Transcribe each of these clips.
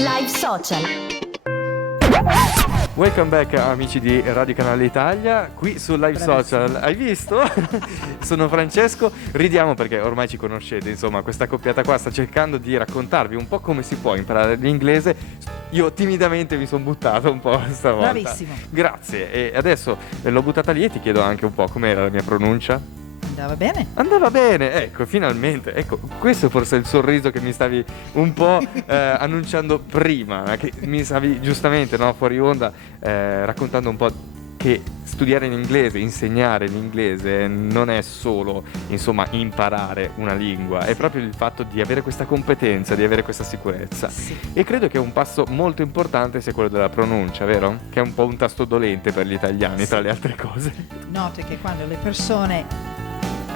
Live Social. Welcome back amici di Radio Canale Italia, qui su Live Social. Hai visto? Sono Francesco, ridiamo perché ormai ci conoscete, insomma questa coppiata qua sta cercando di raccontarvi un po' come si può imparare l'inglese. Io timidamente mi sono buttato un po' stavolta. Bravissimo. Grazie, e adesso l'ho buttata lì e ti chiedo anche un po' com'era la mia pronuncia. Andava bene? Andava bene, ecco, finalmente. Ecco, questo forse è il sorriso che mi stavi un po' annunciando prima, che mi stavi giustamente, no, fuori onda, raccontando un po' che studiare l'inglese, insegnare l'inglese non è solo, insomma, imparare una lingua, è proprio il fatto di avere questa competenza, di avere questa sicurezza. Sì. E credo che un passo molto importante sia quello della pronuncia, vero? Che è un po' un tasto dolente per gli italiani, tra le altre cose. Noti che quando le persone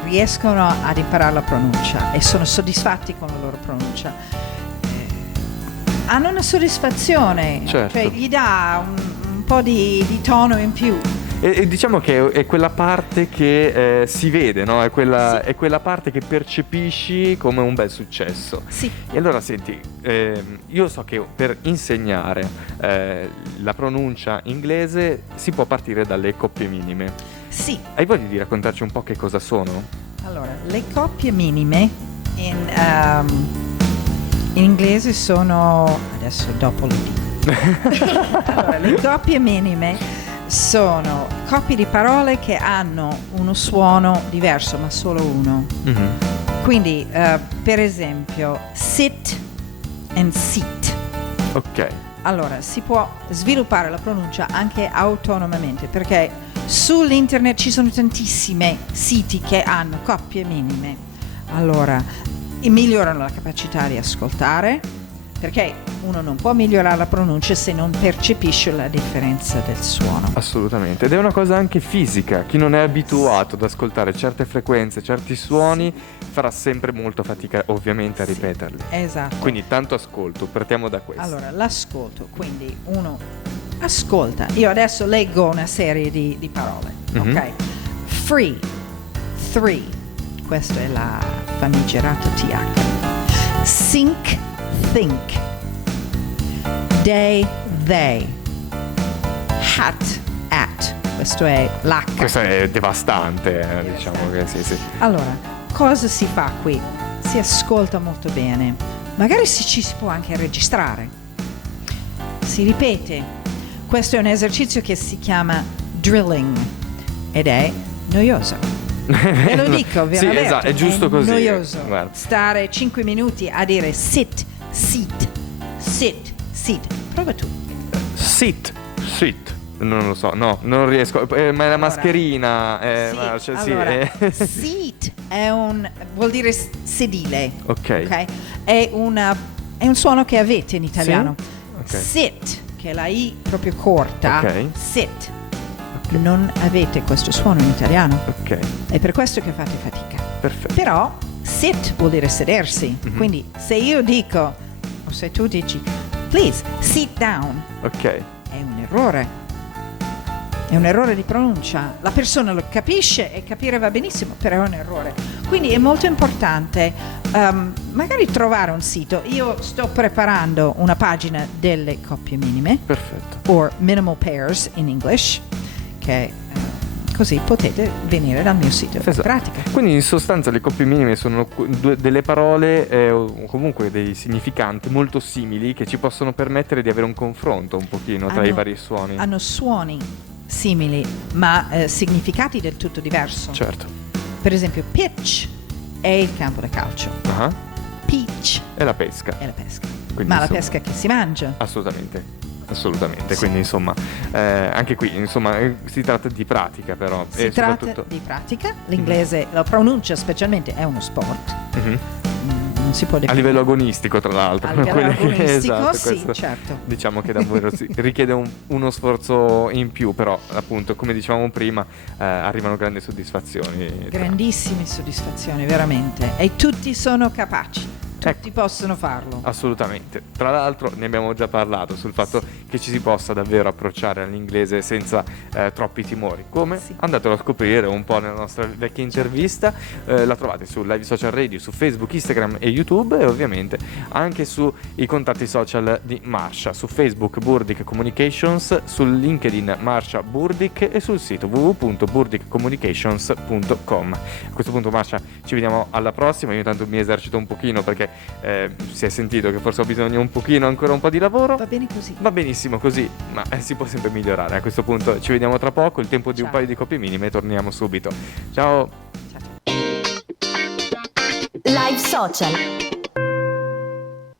riescono ad imparare la pronuncia e sono soddisfatti con la loro pronuncia, hanno una soddisfazione, Certo. cioè gli dà un po' di tono in più. E diciamo che è quella parte che si vede, no? È quella, Sì. è quella parte che percepisci come un bel successo. Sì. E allora senti, io so che per insegnare la pronuncia inglese si può partire dalle coppie minime. Sì. Hai voglia di raccontarci un po' che cosa sono? Allora, le coppie minime in inglese sono, adesso dopo lo dico. Allora, le coppie minime sono coppie di parole che hanno uno suono diverso, ma solo uno. Quindi, per esempio, sit and seat. Ok. Allora, si può sviluppare la pronuncia anche autonomamente, perché sull'internet ci sono tantissimi siti che hanno coppie minime. Allora, e migliorano la capacità di ascoltare, perché uno non può migliorare la pronuncia se non percepisce la differenza del suono. Assolutamente, ed è una cosa anche fisica. Chi non è abituato ad ascoltare certe frequenze, certi suoni, farà sempre molto fatica ovviamente a ripeterli. Esatto. Quindi tanto ascolto, partiamo da questo. Allora, l'ascolto, quindi uno ascolta. Io adesso leggo una serie di parole, Mhm. ok? Free, three, questa è la famigerata TH. Sink, think. Day, they. Hat, at. Questo è l'H. Questo è devastante, diciamo che sì. Allora, cosa si fa qui? Si ascolta molto bene. Magari ci si può anche registrare. Si ripete. Questo è un esercizio che si chiama drilling ed è noioso. Ve lo dico, Sì, veramente. esatto, è giusto così. Noioso. Guarda. Stare 5 minuti a dire sit, seat, sit, seat. Prova tu. Sit. Non lo so, no, non riesco. Ma è la Allora, mascherina. sì, Marcia, sì, allora, seat vuol dire sedile. Ok. È un suono che avete in italiano. Ok. Sit, che è la I proprio corta. Ok. Sit. Non avete questo suono in italiano. Ok, È per questo che fate fatica. perfetto. Però sit vuol dire sedersi. Mhm. Quindi se io dico, o se tu dici, please sit down, Ok. è un errore. È un errore di pronuncia. La persona lo capisce e capire va benissimo, però è un errore. Quindi è molto importante magari trovare un sito. Io sto preparando una pagina delle coppie minime, Perfetto. or minimal pairs in English, che così potete venire dal mio sito in Esatto. pratica. Quindi in sostanza le coppie minime sono delle parole o comunque dei significanti molto simili che ci possono permettere di avere un confronto un pochino tra i vari suoni. Hanno suoni simili, ma significati del tutto diverso. Certo. Per esempio, pitch è il campo da calcio, Ah, peach e la pesca. è la pesca. Quindi, Ma la insomma, pesca che si mangia. Assolutamente. Assolutamente, Sì. quindi insomma anche qui insomma si tratta di pratica però Si e tratta soprattutto di pratica. L'inglese, la pronuncia specialmente, è uno sport. Mhm. Non si può a definire. livello agonistico tra l'altro A livello quelle che- agonistico, esatto, sì, questo certo. diciamo che davvero richiede uno sforzo in più, però appunto come dicevamo prima arrivano grandi soddisfazioni Grandissime soddisfazioni, veramente. E tutti sono capaci. tutti possono farlo. Assolutamente. Tra l'altro ne abbiamo già parlato sul fatto che ci si possa davvero approcciare all'inglese senza troppi timori. Come? Sì. Andatelo a scoprire un po' nella nostra vecchia intervista. La trovate su Live Social Radio, su Facebook, Instagram e YouTube, e ovviamente anche sui contatti social di Marsha, su Facebook Burdick Communications, su LinkedIn Marsha Burdick e sul sito www.burdickcommunications.com. A questo punto, Marsha, ci vediamo alla prossima. Io intanto mi esercito un pochino perché si è sentito che forse ho bisogno ancora un po' di lavoro. Va bene così. Va benissimo così, ma si può sempre migliorare. A questo punto ci vediamo tra poco, il tempo di un Ciao. paio di coppie minime, torniamo subito. Ciao! Ciao, ciao. Live Social.